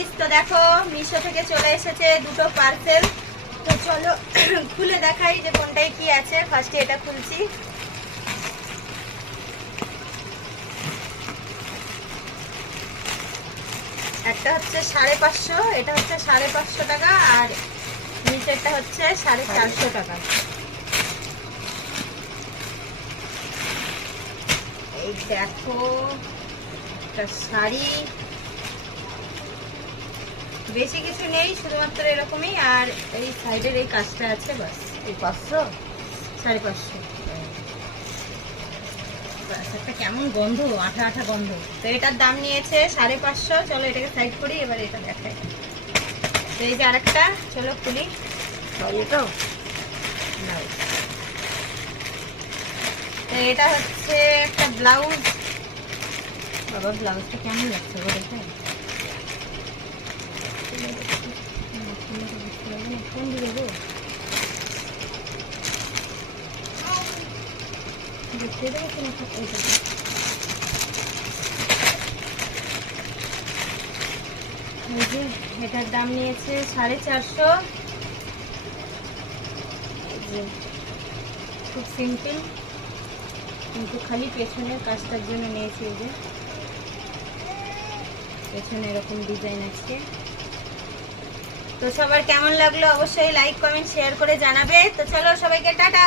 Guys, তো দেখো মিশো থেকে চলে এসেছে দুটো পার্সেল। তো চলো খুলে দেখাই যে কোনটায় কি আছে। ফার্স্টে এটা খুলছি। একটা হচ্ছে 550, এটা হচ্ছে 550 টাকা, আর নিচেরটা হচ্ছে 450 টাকা। এই দেখো একটা শাড়ি, বেশি কিছু নেই, শুধুমাত্র এরকমই। আর এই সাইডের এই কাজটা আছে, বাস। এই 500 550। একটা কেমন গন্ধ, আঠা আঠা গন্ধ। তো এটার দাম নিয়েছে 550। চলো এটাকে সাইড করি, এবার এটা দেখাই। তো এই যে আরেকটা, চলো খুলি। এটাও তো এটা হচ্ছে একটা ব্লাউজ। বাবা ব্লাউজটা কেমন লাগছে গো দেখে। কোন দিকে গো দেখতে দেবো না। এই যে এটার দাম নিয়েছে 450। খুব সিম্পল, কিন্তু খালি পেছনের কাজটার জন্য নিয়েছি। এই যে পেছনে এরকম ডিজাইন আছে। তো সবার কেমন লাগলো অবশ্যই লাইক কমেন্ট শেয়ার করে জানাবে। তো চলো সবাইকে টাটা।